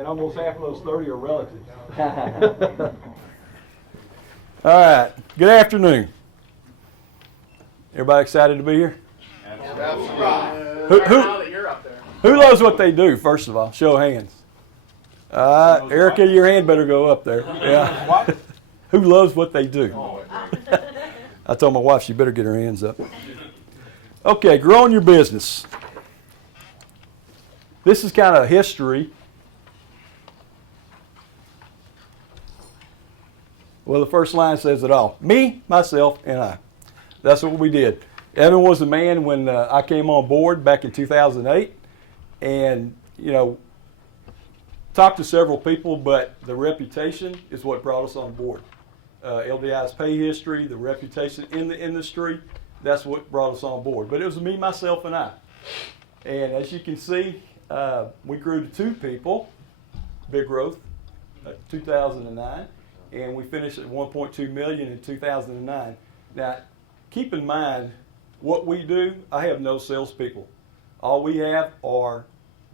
And almost half of those 30 are relatives. All right. Good afternoon. Everybody excited to be here? Who knows what they do, first of all? Show of hands. Erica, your hand better go up there. Yeah. Who loves what they do? I told my wife she better get her hands up. Okay, growing your business. This is kind of history. Well, the first line says it all. Me, myself, and I. That's what we did. Evan was a man when I came on board back in 2008. And, talked to several people, but the reputation is what brought us on board. LDI's pay history, the reputation in the industry, that's what brought us on board. But it was me, myself, and I. And as you can see, we grew to 2 people, big growth, 2009, and we finished at 1.2 million in 2009. Now, keep in mind, what we do, I have no salespeople. All we have are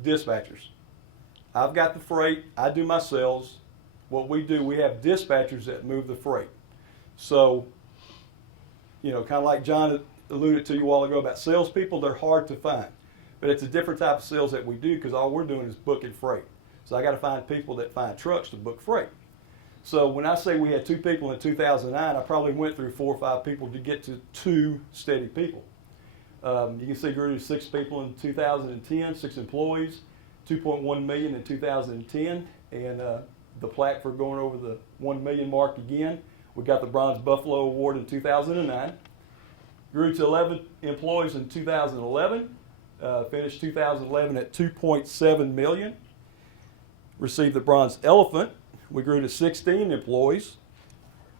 dispatchers. I've got the freight, I do my sales. What we do, we have dispatchers that move the freight. So, kind of like John alluded to you a while ago about salespeople, they're hard to find. But it's a different type of sales that we do because all we're doing is booking freight. So I got to find people that find trucks to book freight. So when I say we had 2 people in 2009, I probably went through 4 or 5 people to get to 2 steady people. You can see grew to 6 people in 2010, 6 employees, 2.1 million in 2010, and the plaque for going over the 1 million mark again. We got the Bronze Buffalo Award in 2009. Grew to 11 employees in 2011. Finished 2011 at 2.7 million. Received the Bronze Elephant. We grew to 16 employees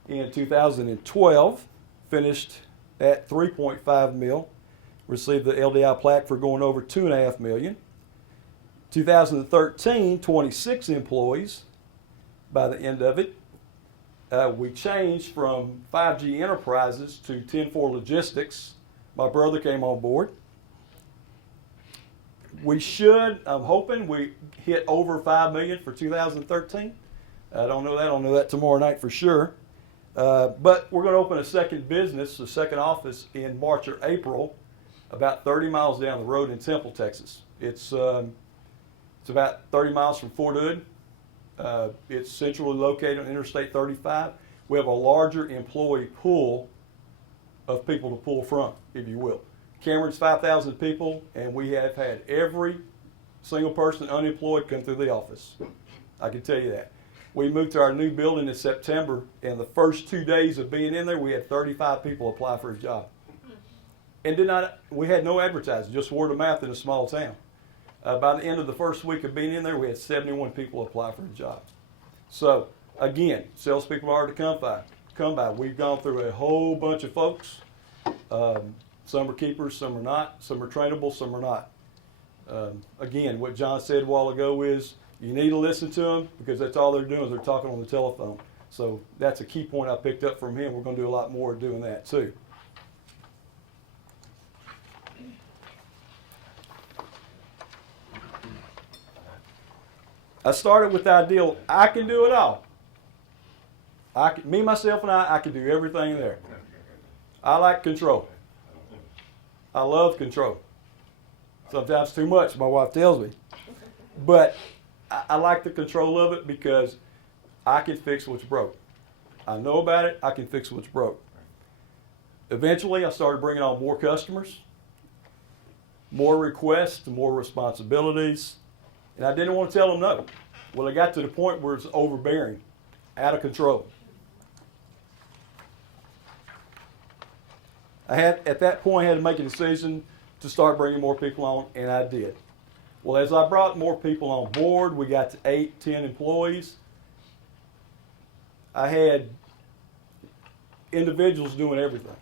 in 2012. Finished at 3.5 mil. Received the LDI plaque for going over 2.5 million. 2013, 26 employees by the end of it. We changed from 5G Enterprises to 10-4 Logistics. My brother came on board. We should, I'm hoping we hit over 5 million for 2013. I don't know that. I'll know that tomorrow night for sure. But we're going to open a second business, a second office in March or April, about 30 miles down the road in Temple, Texas. It's about 30 miles from Fort Hood. It's centrally located on Interstate 35. We have a larger employee pool of people to pull from, if you will. Cameron's 5,000 people, and we have had every single person unemployed come through the office. I can tell you that. We moved to our new building in September, and the first 2 days of being in there, we had 35 people apply for a job. And we had no advertising, just word of mouth in a small town. By the end of the first week of being in there, we had 71 people apply for a job. So, again, salespeople are hard to come by. We've gone through a whole bunch of folks. Some are keepers, some are not. Some are trainable, some are not. Again, what John said a while ago is you need to listen to them because that's all they're doing is they're talking on the telephone. So that's a key point I picked up from him. We're going to do a lot more doing that too. I started with the ideal, I can do it all. Me, myself, and I can do everything there. I like control. I love control. Sometimes too much, my wife tells me. But I like the control of it because I can fix what's broke. I know about it, I can fix what's broke. Eventually, I started bringing on more customers, more requests, more responsibilities. And I didn't want to tell them no. Well, it got to the point where it's overbearing, out of control. At that point, I had to make a decision to start bringing more people on, and I did. Well, as I brought more people on board, we got to 8, 10 employees. I had individuals doing everything,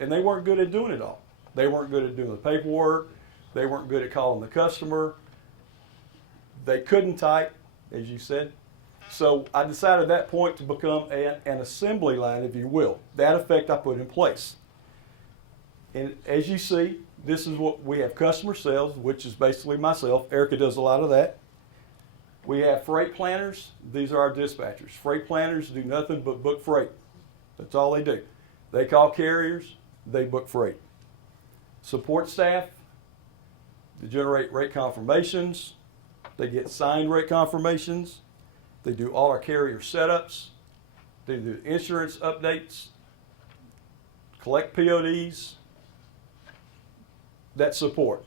and they weren't good at doing it all. They weren't good at doing the paperwork. They weren't good at calling the customer. They couldn't type, as you said. So I decided at that point to become an assembly line, if you will. That effect I put in place. And as you see, this is what we have: customer sales, which is basically myself. Erica does a lot of that. We have freight planners. These are our dispatchers. Freight planners do nothing but book freight. That's all they do. They call carriers, they book freight. Support staff, they generate rate confirmations. They get signed rate confirmations. They do all our carrier setups. They do insurance updates, collect PODs. That's support,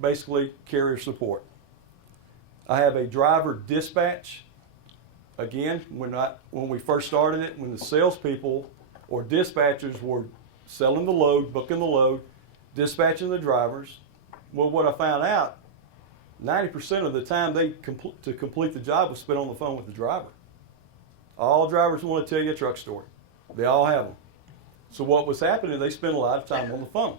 basically carrier support. I have a driver dispatch. Again, when we first started it, when the salespeople or dispatchers were selling the load, booking the load, dispatching the drivers, well, what I found out, 90% of the time to complete the job was spent on the phone with the driver. All drivers want to tell you a truck story. They all have them. So what was happening, they spent a lot of time on the phone.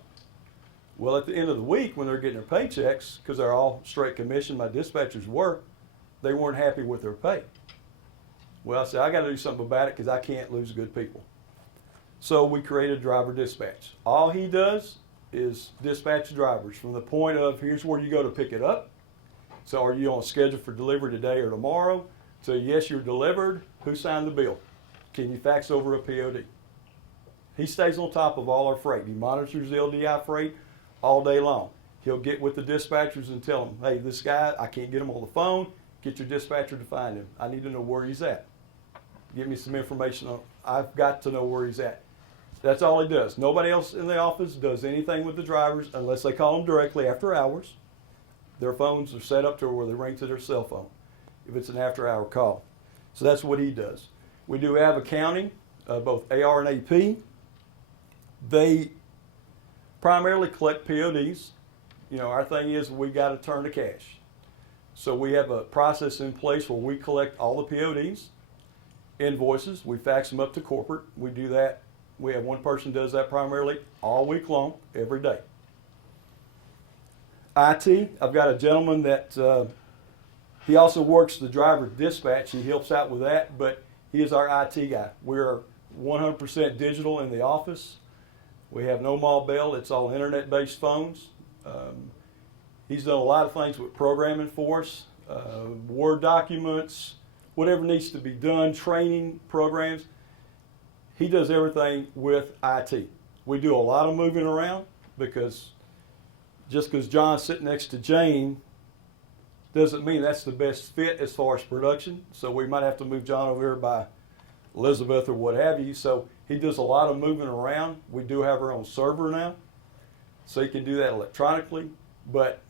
Well, at the end of the week, when they're getting their paychecks, because they're all straight commission, my dispatchers were, they weren't happy with their pay. Well, I said, I got to do something about it because I can't lose good people. So we created driver dispatch. All he does is dispatch drivers from the point of, here's where you go to pick it up. So are you on schedule for delivery today or tomorrow? So yes, you're delivered. Who signed the bill? Can you fax over a POD? He stays on top of all our freight. He monitors the LDI freight all day long. He'll get with the dispatchers and tell them, hey, this guy, I can't get him on the phone. Get your dispatcher to find him. I need to know where he's at. Give me some information on, I've got to know where he's at. That's all he does. Nobody else in the office does anything with the drivers unless they call them directly after hours. Their phones are set up to where they ring to their cell phone if it's an after-hour call. So that's what he does. We do have accounting, both AR and AP. They primarily collect PODs. You know, our thing is we got to turn to cash. So we have a process in place where we collect all the PODs, invoices, we fax them up to corporate. We do that. We have one person does that primarily all week long, every day. IT, I've got a gentleman that he also works the driver dispatch. He helps out with that, but he is our IT guy. We're 100% digital in the office. We have no mall bell. It's all internet-based phones. He's done a lot of things with programming for us, Word documents, whatever needs to be done, training programs. He does everything with IT. We do a lot of moving around because just because John's sitting next to Jane doesn't mean that's the best fit as far as production. So we might have to move John over here by Elizabeth or what have you. So he does a lot of moving around. We do have our own server now, so he can do that electronically. But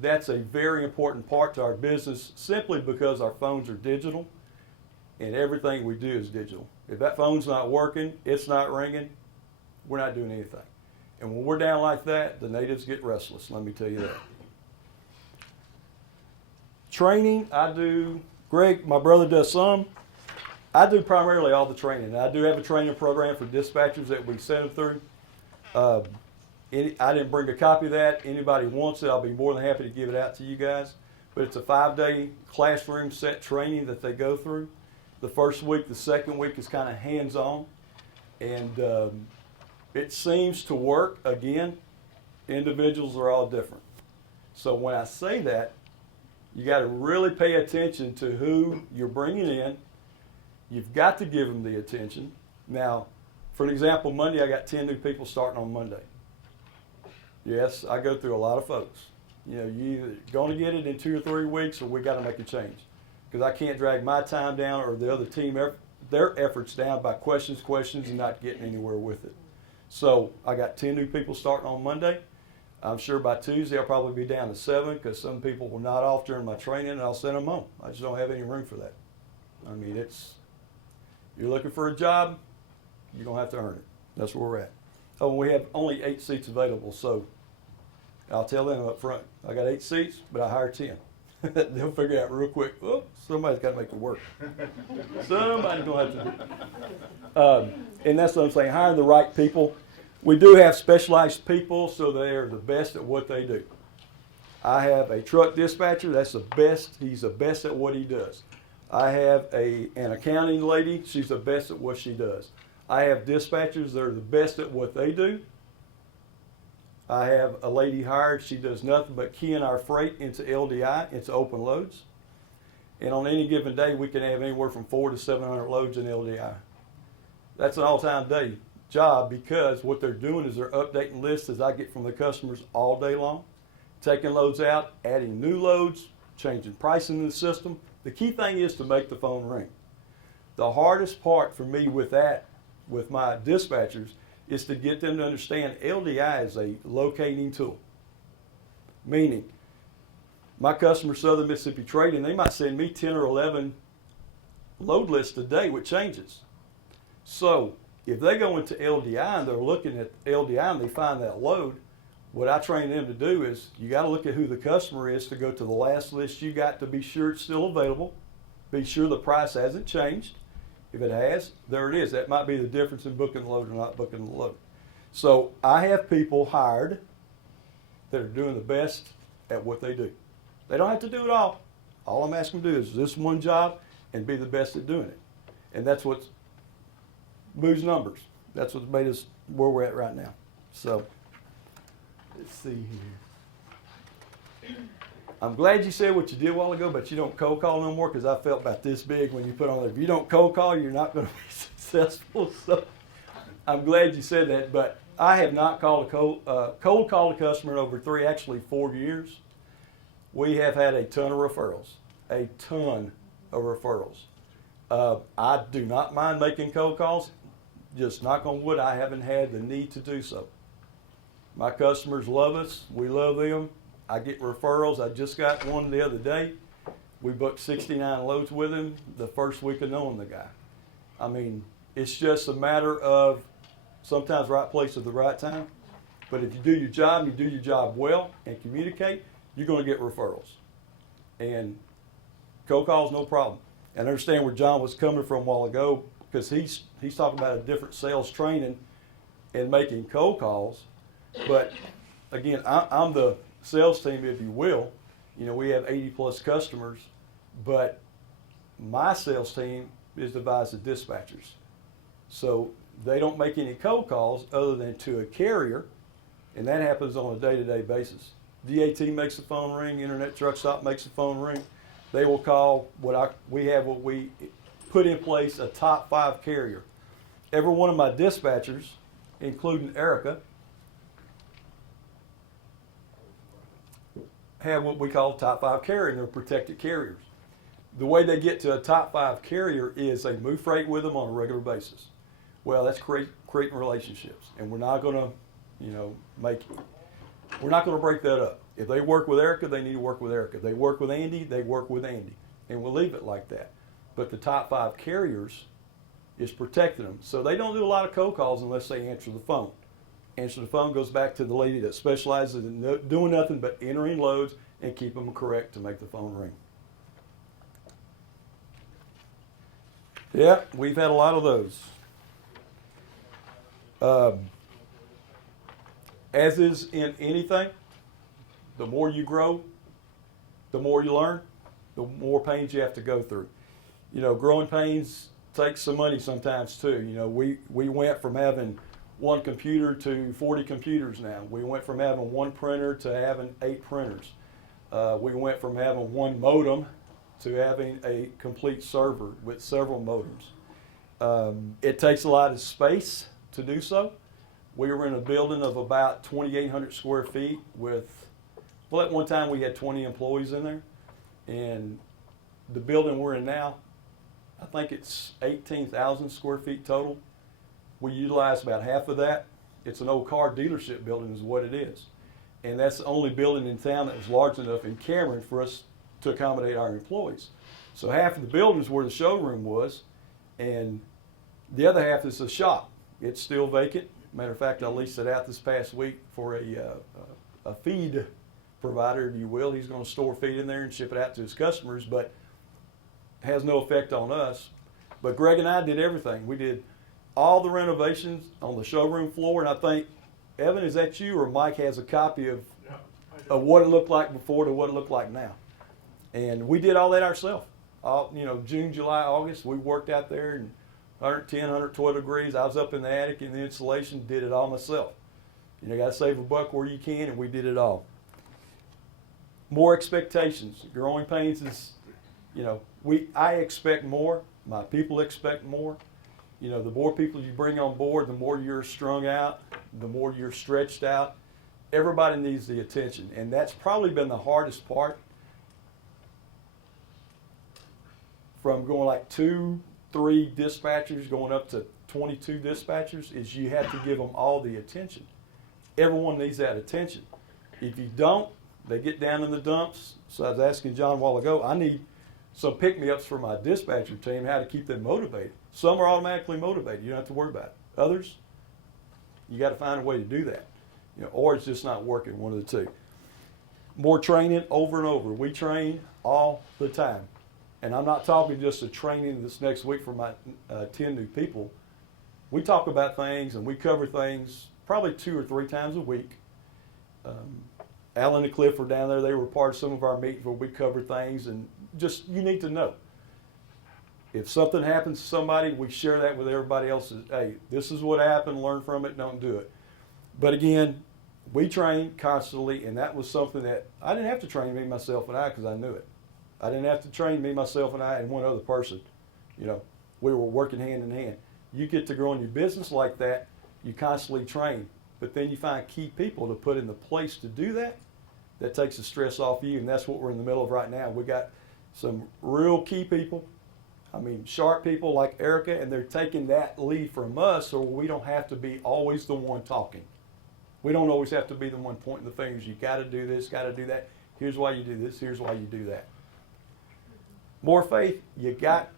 that's a very important part to our business simply because our phones are digital and everything we do is digital. If that phone's not working, it's not ringing, we're not doing anything. And when we're down like that, the natives get restless, let me tell you that. Training, I do. Greg, my brother, does some. I do primarily all the training. I do have a training program for dispatchers that we send them through. I didn't bring a copy of that. Anybody wants it, I'll be more than happy to give it out to you guys. But it's a 5-day classroom set training that they go through. The first week, the second week is kind of hands-on. And it seems to work. Again, individuals are all different. So when I say that, you got to really pay attention to who you're bringing in. You've got to give them the attention. Now, for an example, Monday I got 10 new people starting on Monday. Yes, I go through a lot of folks. You know, you either going to get it in 2 or 3 weeks, or we got to make a change, because I can't drag my time down or the other team their efforts down by questions and not getting anywhere with it. So I got 10 new people starting on Monday. I'm sure by Tuesday I'll probably be down to 7 because some people were not off during my training, and I'll send them home. I just don't have any room for that. I mean, you're looking for a job, you're going to have to earn it. That's where we're at. Oh, we have only 8 seats available, so I'll tell them up front. I got 8 seats, but I hire 10. They'll figure out real quick, oh, somebody's got to make it work. Somebody's going to have to do it. And that's what I'm saying, hiring the right people. We do have specialized people, so they're the best at what they do. I have a truck dispatcher, that's the best. He's the best at what he does. I have an accounting lady, she's the best at what she does. I have dispatchers that are the best at what they do. I have a lady hired, she does nothing but keying our freight into LDI, into open loads. And on any given day, we can have anywhere from 400 to 700 loads in LDI. That's an all-time day job because what they're doing is they're updating lists as I get from the customers all day long, taking loads out, adding new loads, changing pricing in the system. The key thing is to make the phone ring. The hardest part for me with that, with my dispatchers, is to get them to understand LDI is a locating tool. Meaning, my customer, Southern Mississippi Trading, they might send me 10 or 11 load lists a day with changes. So if they go into LDI and they're looking at LDI and they find that load, what I train them to do is you got to look at who the customer is to go to the last list you got to be sure it's still available. Be sure the price hasn't changed. If it has, there it is. That might be the difference in booking the load or not booking the load. So I have people hired that are doing the best at what they do. They don't have to do it all. All I'm asking them to do is this one job and be the best at doing it. And that's what moves numbers. That's what's made us where we're at right now. So let's see here. I'm glad you said what you did a while ago, but you don't cold call no more because I felt about this big when you put on there. If you don't cold call, you're not going to be successful. So I'm glad you said that, but I have not called cold called a customer in over 4 years. We have had a ton of referrals, a ton of referrals. I do not mind making cold calls. Just knock on wood, I haven't had the need to do so. My customers love us. We love them. I get referrals. I just got one the other day. We booked 69 loads with him the first week of knowing the guy. I mean, it's just a matter of sometimes right place at the right time. But if you do your job, and you do your job well and communicate, you're going to get referrals. And cold calls, no problem. And I understand where John was coming from a while ago because he's talking about a different sales training and making cold calls. But again, I'm the sales team, if you will. You know, we have 80 plus customers, but my sales team is devised of dispatchers. So they don't make any cold calls other than to a carrier, and that happens on a day-to-day basis. DAT makes the phone ring, Internet Truck Stop makes the phone ring. They will call we put in place a top 5 carrier. Every one of my dispatchers, including Erica, have what we call top 5 carrier, and they're protected carriers. The way they get to a top 5 carrier is they move freight with them on a regular basis. Well, that's creating relationships, and we're not going to, we're not going to break that up. If they work with Erica, they need to work with Erica. If they work with Andy, they work with Andy, and we'll leave it like that. But the top 5 carriers is protecting them, so they don't do a lot of cold calls unless they answer the phone. Answer the phone goes back to the lady that specializes in doing nothing but entering loads and keep them correct to make the phone ring. Yeah, we've had a lot of those. As is in anything, the more you grow, the more you learn, the more pains you have to go through. You know, growing pains takes some money sometimes too. You know, we went from having one computer to 40 computers now. We went from having one printer to having 8 printers. We went from having one modem to having a complete server with several modems. It takes a lot of space to do so. We were in a building of about 2,800 square feet with, well, at one time we had 20 employees in there. And the building we're in now, I think it's 18,000 square feet total. We utilize about half of that. It's an old car dealership building is what it is. And that's the only building in town that was large enough in Cameron for us to accommodate our employees. So half of the building is where the showroom was, and the other half is a shop. It's still vacant. Matter of fact, I leased it out this past week for a feed provider, if you will. He's going to store feed in there and ship it out to his customers, but it has no effect on us. But Greg and I did everything. We did all the renovations on the showroom floor, and I think, Evan, is that you or Mike has a copy of what it looked like before to what it looked like now? And we did all that ourselves. June, July, August, we worked out there and 110, 112 degrees. I was up in the attic in the insulation, did it all myself. You got to save a buck where you can, and we did it all. More expectations. Growing pains is You know, I expect more. My people expect more. You know, the more people you bring on board, the more you're strung out, the more you're stretched out. Everybody needs the attention, and that's probably been the hardest part. From going like 2, 3 dispatchers going up to 22 dispatchers is you have to give them all the attention. Everyone needs that attention. If you don't, they get down in the dumps. So I was asking John a while ago, I need some pick-me-ups for my dispatcher team, how to keep them motivated. Some are automatically motivated. You don't have to worry about it. Others, you got to find a way to do that. You know, or it's just not working, one of the two. More training over and over. We train all the time. And I'm not talking just a training this next week for my 10 new people. We talk about things and we cover things probably 2 or 3 times a week. Alan and Cliff were down there. They were part of some of our meetings where we covered things, and just you need to know. If something happens to somebody, we share that with everybody else. Hey, this is what happened. Learn from it. Don't do it. But again, we train constantly, and that was something that I didn't have to train me, myself, and I, because I knew it. I didn't have to train me, myself, and I, and one other person. You know, we were working hand in hand. You get to grow in your business like that, you constantly train. But then you find key people to put in the place to do that. That takes the stress off you, and that's what we're in the middle of right now. We got some real key people. I mean, sharp people like Erica, and they're taking that lead from us, so we don't have to be always the one talking. We don't always have to be the one pointing the fingers. You got to do this, got to do that. Here's why you do this. Here's why you do that. More faith. You got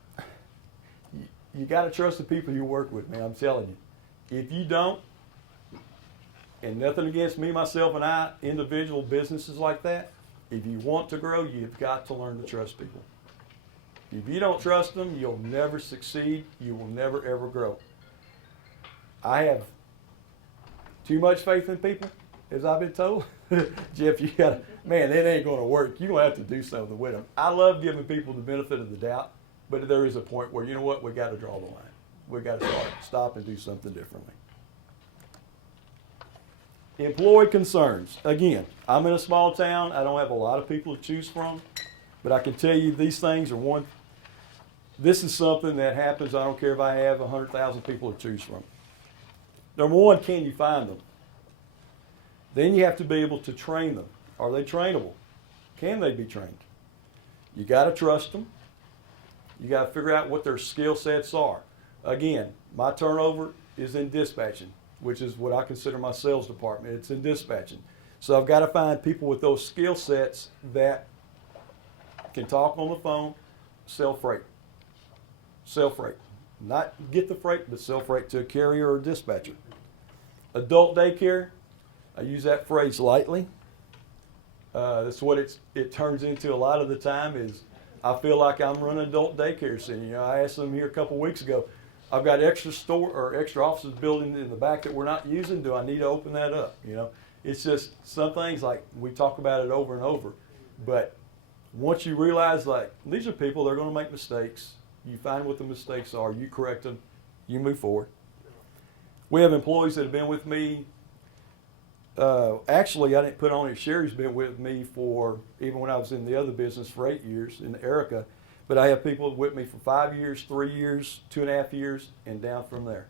to trust the people you work with, man. I'm telling you. If you don't, and nothing against me, myself, and I, individual businesses like that, if you want to grow, you've got to learn to trust people. If you don't trust them, you'll never succeed. You will never, ever grow. I have too much faith in people, as I've been told. Jeff, you got to, man, it ain't going to work. You're going to have to do something with them. I love giving people the benefit of the doubt, but there is a point where, you know what, we got to draw the line. We got to stop and do something differently. Employee concerns. Again, I'm in a small town. I don't have a lot of people to choose from, but I can tell you these things are one. This is something that happens. I don't care if I have 100,000 people to choose from. Number one, can you find them? Then you have to be able to train them. Are they trainable? Can they be trained? You got to trust them. You got to figure out what their skill sets are. Again, my turnover is in dispatching, which is what I consider my sales department. It's in dispatching. So I've got to find people with those skill sets that can talk on the phone, sell freight. Sell freight. Not get the freight, but sell freight to a carrier or a dispatcher. Adult daycare, I use that phrase lightly. That's what it turns into a lot of the time is I feel like I'm running an adult daycare center. You know, I asked them here a couple weeks ago, I've got extra store or extra offices building in the back that we're not using. Do I need to open that up? You know, it's just some things like we talk about it over and over. But once you realize like these are people, they're going to make mistakes. You find what the mistakes are, you correct them, you move forward. We have employees that have been with me. Actually, I didn't put on it. Sherry's been with me for, even when I was in the other business, for 8 years, in Erica. But I have people with me for 5 years, 3 years, 2.5 years, and down from there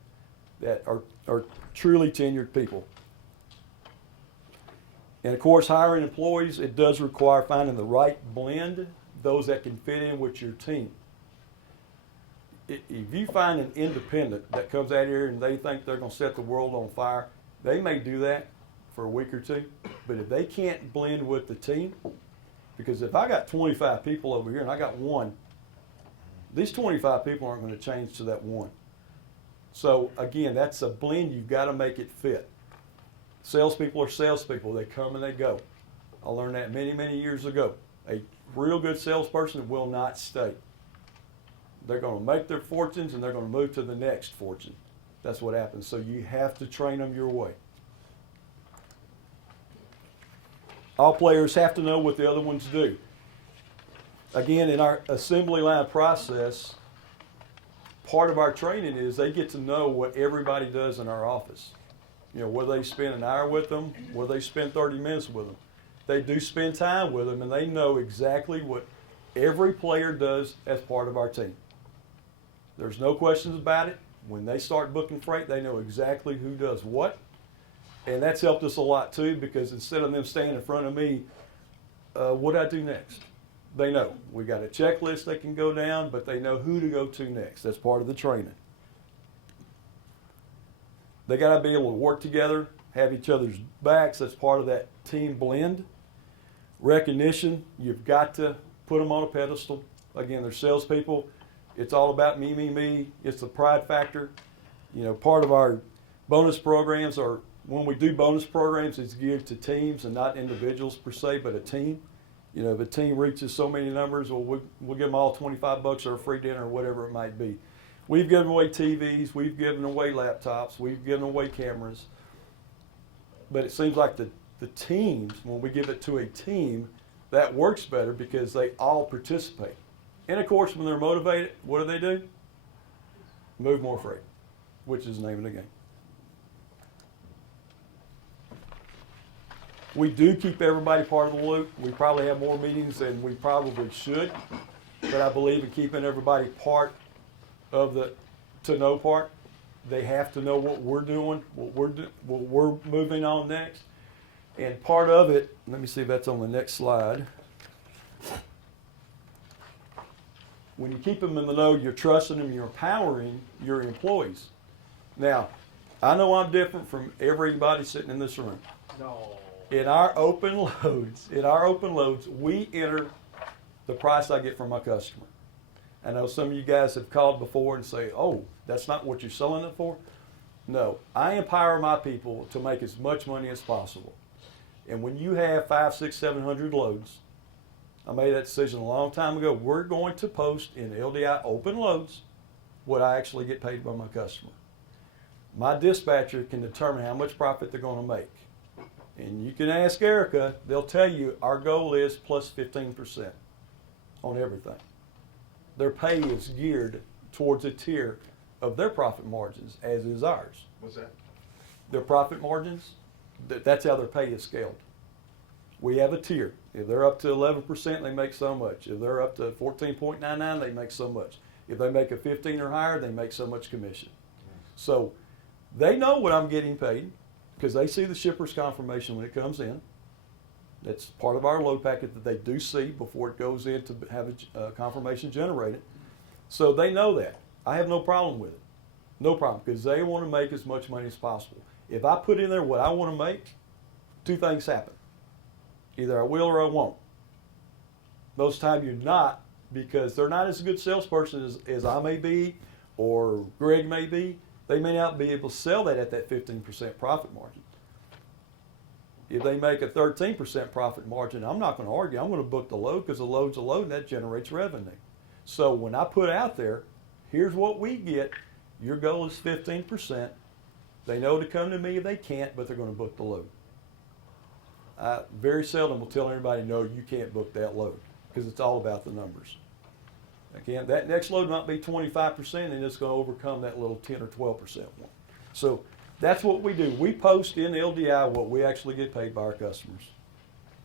that are truly tenured people. And of course, hiring employees, it does require finding the right blend, those that can fit in with your team. If you find an independent that comes out here and they think they're going to set the world on fire, they may do that for a week or two. But if they can't blend with the team, because if I got 25 people over here and I got one, these 25 people aren't going to change to that one. So again, that's a blend. You've got to make it fit. Salespeople are salespeople. They come and they go. I learned that many, many years ago. A real good salesperson will not stay. They're going to make their fortunes and they're going to move to the next fortune. That's what happens. So you have to train them your way. All players have to know what the other ones do. Again, in our assembly line process, part of our training is they get to know what everybody does in our office. You know, whether they spend an hour with them, whether they spend 30 minutes with them. They do spend time with them and they know exactly what every player does as part of our team. There's no questions about it. When they start booking freight, they know exactly who does what. And that's helped us a lot too, because instead of them standing in front of me, what do I do next? They know. We got a checklist they can go down, but they know who to go to next. That's part of the training. They got to be able to work together, have each other's backs. That's part of that team blend. Recognition, you've got to put them on a pedestal. Again, they're salespeople. It's all about me, me, me. It's the pride factor. You know, part of our bonus programs are, when we do bonus programs, it's geared to teams and not individuals per se, but a team. You know, if a team reaches so many numbers, well, we'll give them all $25 or a free dinner or whatever it might be. We've given away TVs, we've given away laptops, we've given away cameras. But it seems like the teams, when we give it to a team, that works better because they all participate. And of course, when they're motivated, what do? Move more freight, which is the name of the game. We do keep everybody part of the loop. We probably have more meetings than we probably should, but I believe in keeping everybody part of the to-know part. They have to know what we're doing, what we're moving on next. And part of it, let me see if that's on the next slide. When you keep them in the know, you're trusting them, you're empowering your employees. Now, I know I'm different from everybody sitting in this room. No. In our open loads, we enter the price I get from my customer. I know some of you guys have called before and say, oh, that's not what you're selling it for. No, I empower my people to make as much money as possible. And when you have 500, 600, 700 loads, I made that decision a long time ago. We're going to post in LDI open loads what I actually get paid by my customer. My dispatcher can determine how much profit they're going to make. And you can ask Erica, they'll tell you our goal is plus 15% on everything. Their pay is geared towards a tier of their profit margins, as is ours. What's that? Their profit margins, that's how their pay is scaled. We have a tier. If they're up to 11%, they make so much. If they're up to 14.99, they make so much. If they make a 15 or higher, they make so much commission. So they know what I'm getting paid because they see the shipper's confirmation when it comes in. That's part of our load packet that they do see before it goes in to have a confirmation generated. So they know that. I have no problem with it. No problem, because they want to make as much money as possible. If I put in there what I want to make, two things happen. Either I will or I won't. Most times you're not, because they're not as good salesperson as I may be or Greg may be. They may not be able to sell that at that 15% profit margin. If they make a 13% profit margin, I'm not going to argue. I'm going to book the load because the load's a load and that generates revenue. So when I put out there, here's what we get. Your goal is 15%. They know to come to me if they can't, but they're going to book the load. I very seldom will tell anybody, no, you can't book that load, because it's all about the numbers. Again, that next load might be 25%, and it's going to overcome that little 10 or 12% one. So that's what we do. We post in LDI what we actually get paid by our customers.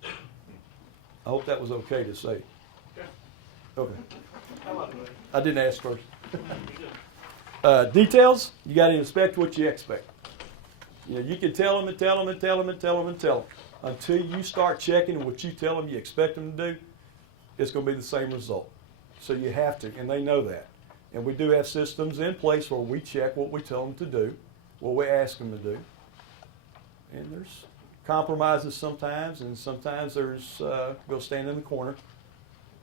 I hope that was okay to say. Okay. I didn't ask first. Details, you got to inspect what you expect. You know, you can tell them and tell them and tell them and tell them and tell them. Until you start checking what you tell them you expect them to do, it's going to be the same result. So you have to, and they know that. And we do have systems in place where we check what we tell them to do, what we ask them to do. And there's compromises sometimes, and sometimes there's, we'll stand in the corner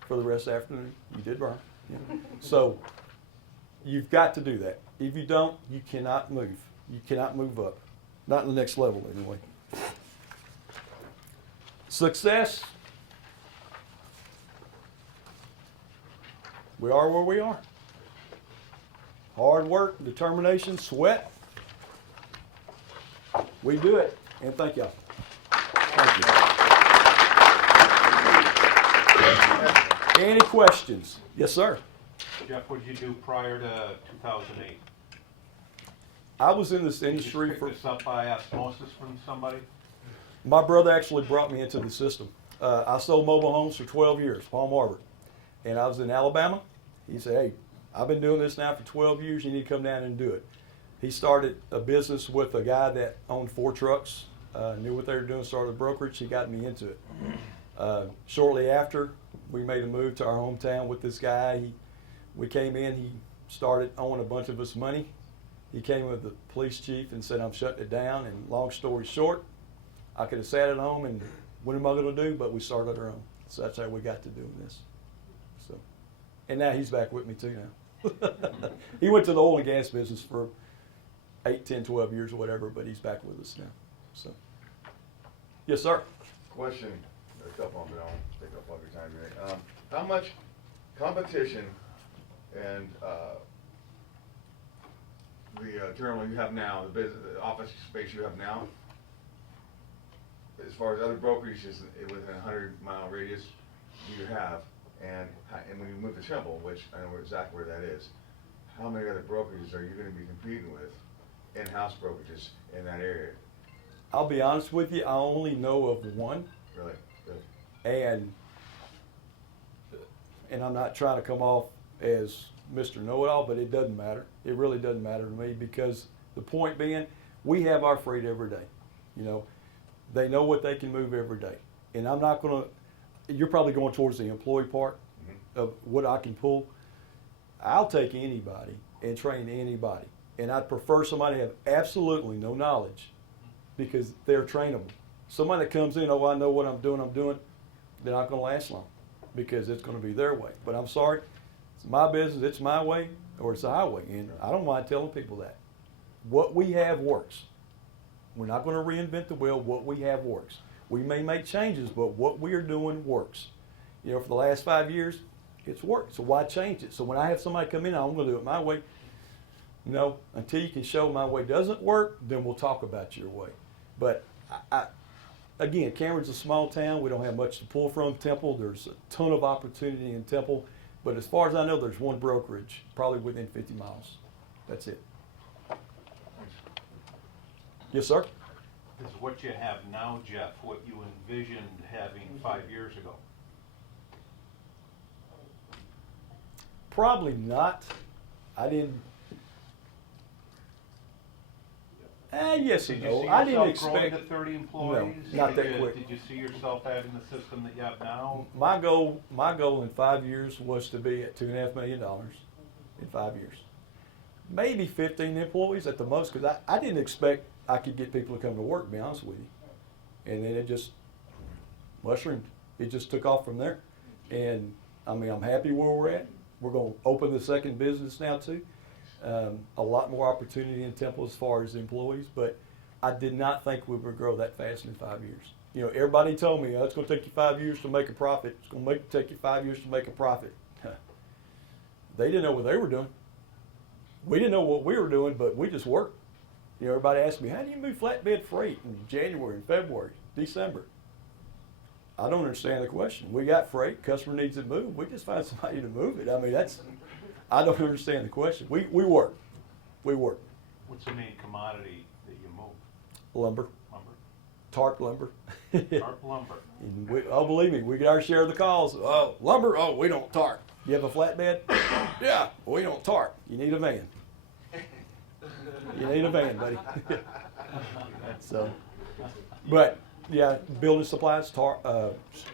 for the rest of the afternoon. You did wrong. You know? So you've got to do that. If you don't, you cannot move. You cannot move up. Not in the next level, anyway. Success. We are where we are. Hard work, determination, sweat. We do it. And thank y'all. Thank you. Any questions? Yes, sir. Jeff, what did you do prior to 2008? I was in this Did industry you pick this up by osmosis from somebody? My brother actually brought me into the system. I sold mobile homes for 12 years, Palm Harbor. and I was in Alabama. He said, hey, I've been doing this now for 12 years. You need to come down and do it. He started a business with a guy that owned 4 trucks, knew what they were doing, started a brokerage. He got me into it. Shortly after, we made a move to our hometown with this guy. We came in, he started owing a bunch of us money. He came with the police chief and said, I'm shutting it down. And long story short, I could have sat at home and what am I going to do? But we started our own. So that's how we got to doing this. So, and now he's back with me too now. He went to the oil and gas business for 8, 10, 12 years or whatever, but he's back with us now. So, yes, sir. Question, a couple of them, I don't take up all your time today. How much competition and the terminal you have now, the business, the office space you have now, as far as other brokerages within a 100-mile radius, do you have? And when you move to Temple, which I know exactly where that is, how many other brokerages are you going to be competing with, in-house brokerages in that area? I'll be honest with you, I only know of one. Really? Good. And I'm not trying to come off as Mr. Know-It-All, but it doesn't matter. It really doesn't matter to me because the point being, we have our freight every day. You know, they know what they can move every day. And I'm not going to, you're probably going towards the employee part of what I can pull. I'll take anybody and train anybody. And I'd prefer somebody have absolutely no knowledge because they're trainable. Somebody that comes in, oh, I know what I'm doing, they're not going to last long because it's going to be their way. But I'm sorry, it's my business, it's my way or it's the highway. And I don't mind telling people that. What we have works. We're not going to reinvent the wheel. What we have works. We may make changes, but what we are doing works. You know, for the last 5 years, it's worked. So why change it? So when I have somebody come in, I'm going to do it my way. No, until you can show my way doesn't work, then we'll talk about your way. But again, Cameron's a small town. We don't have much to pull from. Temple, there's a ton of opportunity in Temple. But as far as I know, there's one brokerage, probably within 50 miles. That's it. Yes, sir? Is what you have now, Jeff, what you envisioned having 5 years ago? Probably not. I didn't. Yes and no. I didn't expect. Did you see yourself growing to 30 employees? No, not that quick. Did you see yourself having the system that you have now? My goal in 5 years was to be at $2.5 million in 5 years. Maybe 15 employees at the most, because I didn't expect I could get people to come to work, to be honest with you. And then it just mushroomed. It just took off from there. And I mean, I'm happy where we're at. We're going to open the second business now too. A lot more opportunity in Temple as far as employees, but I did not think we would grow that fast in 5 years. You know, everybody told me, oh, it's going to take you 5 years to make a profit. It's going to take you 5 years to make a profit. They didn't know what they were doing. We didn't know what we were doing, but we just worked. You know, everybody asked me, how do you move flatbed freight in January, and February, December? I don't understand the question. We got freight, customer needs it moved. We just find somebody to move it. I mean, I don't understand the question. We work. We work. What's the main commodity that you move? Lumber. Lumber? Tarp lumber. Tarp lumber. Oh, believe me, we get our share of the calls. Oh, lumber? Oh, we don't tarp. You have a flatbed? Yeah, we don't tarp. You need a van. You need a van, buddy. So, but yeah, building supplies,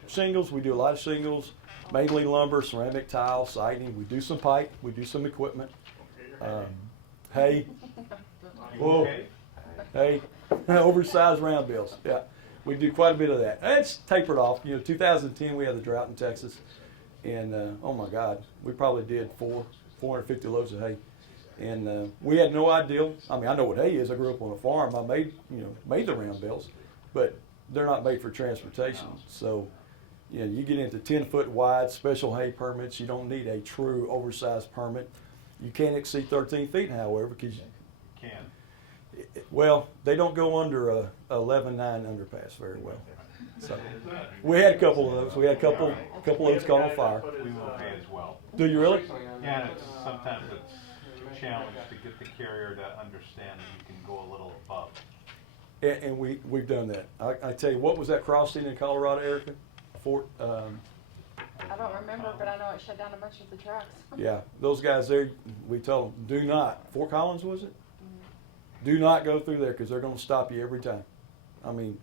shingles. We do a lot of shingles, mainly lumber, ceramic tile, siding. We do some pipe. We do some equipment. Hay. Whoa. Hay. Oversized round bills. Yeah, we do quite a bit of that. It's tapered off. You know, 2010 we had the drought in Texas, and oh my God, we probably did 450 loads of hay. And we had no idea. I mean, I know what hay is. I grew up on a farm. I made the round bills, but they're not made for transportation. So, you know, you get into 10-foot wide special hay permits. You don't need a true oversized permit. You can't exceed 13 feet, however, because you Can. Well, they don't go under a 11.9 underpass very well. So we had a couple of those. We had a couple of those caught on fire. We move hay as well. Do you really? Yeah, and sometimes it's a challenge to get the carrier to understand that you can go a little above. And we've done that. I tell you, what was that crossing in Colorado, Erica? I don't remember, but I know it shut down a bunch of the trucks. Yeah, those guys there, we told them, do not, Fort Collins was it? Do not go through there because they're going to stop you every time. I mean,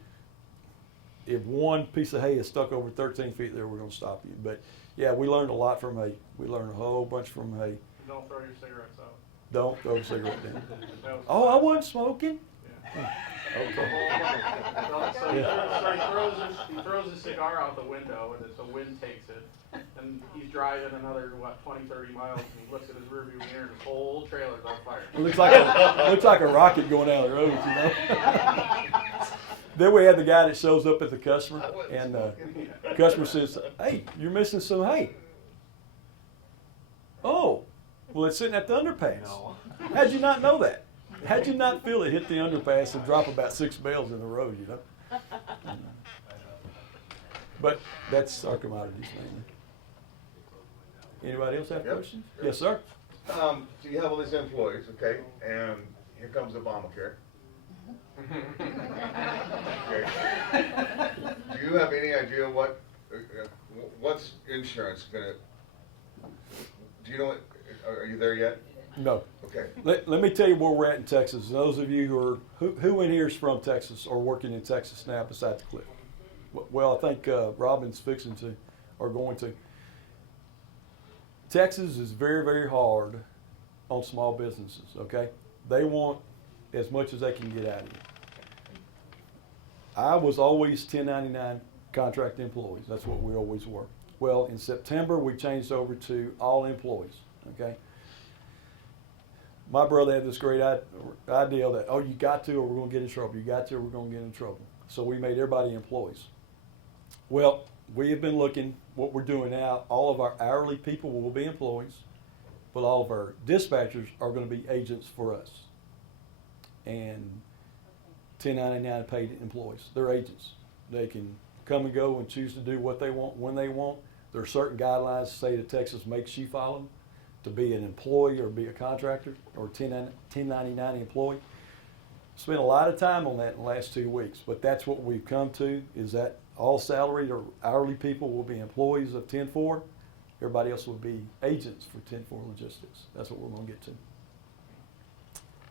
if one piece of hay is stuck over 13 feet there, we're going to stop you. But yeah, we learned a lot from hay. We learned a whole bunch from hay. Don't throw your cigarettes out. Don't throw a cigarette down. That was Oh, I wasn't smoking. Yeah. Okay. So he throws his cigar out the window, and the wind takes it. And he's driving another, 20, 30 miles, and he looks at his rearview mirror, and his whole trailer's on fire. It looks like a rocket going down the road, you know. Then we had the guy that shows up at the customer, and the customer says, "Hey, you're missing some hay." Oh, well, it's sitting at the underpass. No. How'd you not know that? How'd you not feel it hit the underpass and drop about 6 bales in the road, you know? But that's our commodities mainly. Anybody else have Yep. questions? Yes, sir. So you have all these employees, okay, and here comes Obamacare. Okay. Do you have any idea what's insurance gonna, do you know what, are you there yet? No. Okay. Let me tell you where we're at in Texas. Those of you who in here is from Texas or working in Texas now besides Cliff? Well, I think Robin's fixing to, or going to. Texas is very, very hard on small businesses, okay? They want as much as they can get out of you. I was always 1099 contract employees. That's what we always were. Well, in September, we changed over to all employees, okay? My brother had this great idea that, oh, you got to or we're going to get in trouble. You got to or we're going to get in trouble. So we made everybody employees. Well, we have been looking, what we're doing now, all of our hourly people will be employees, but all of our dispatchers are going to be agents for us. And 1099 paid employees. They're agents. They can come and go and choose to do what they want when they want. There are certain guidelines the state of Texas makes you follow to be an employee or be a contractor or 1099 employee. Spent a lot of time on that in the last 2 weeks, but that's what we've come to, is that all salaried or hourly people will be employees of 10-4. Everybody else will be agents for 10-4 Logistics. That's what we're going to get to.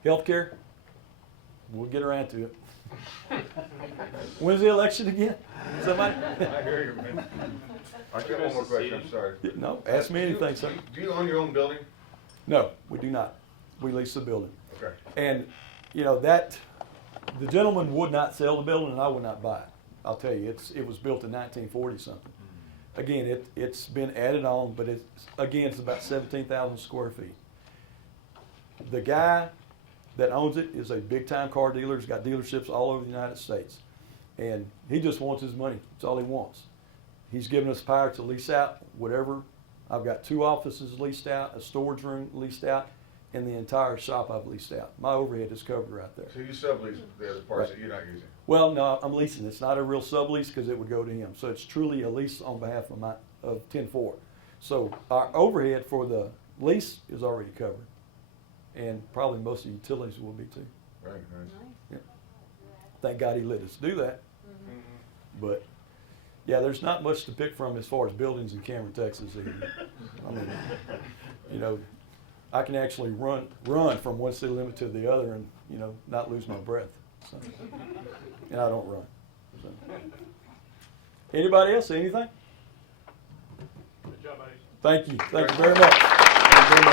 Healthcare, we'll get around to it. When's the election again? Somebody? I hear you, man. I got one more question, I'm sorry. No, ask me anything, sir. Do you own your own building? No, we do not. We lease the building. Okay. And, you know, that, the gentleman would not sell the building and I would not buy it. I'll tell you, it was built in 1940 something. Again, it's been added on, but it's about 17,000 square feet. The guy that owns it is a big time car dealer. He's got dealerships all over the United States. And he just wants his money. That's all he wants. He's given us power to lease out whatever. I've got 2 offices leased out, a storage room leased out, and the entire shop I've leased out. My overhead is covered right there. So you sublease the other parts that you're not using? Well, no, I'm leasing. It's not a real sublease because it would go to him. So it's truly a lease on behalf of 10-4. So our overhead for the lease is already covered. And probably most of the utilities will be too. Right, right. Yeah. Thank God he let us do that. But yeah, there's not much to pick from as far as buildings in Cameron, Texas either. I mean, you know, I can actually run from one city limit to the other and, you know, not lose my breath. So, and I don't run. So. Anybody else? Anything? Good job, buddy. Thank you. Thank you very much. Thank you very much.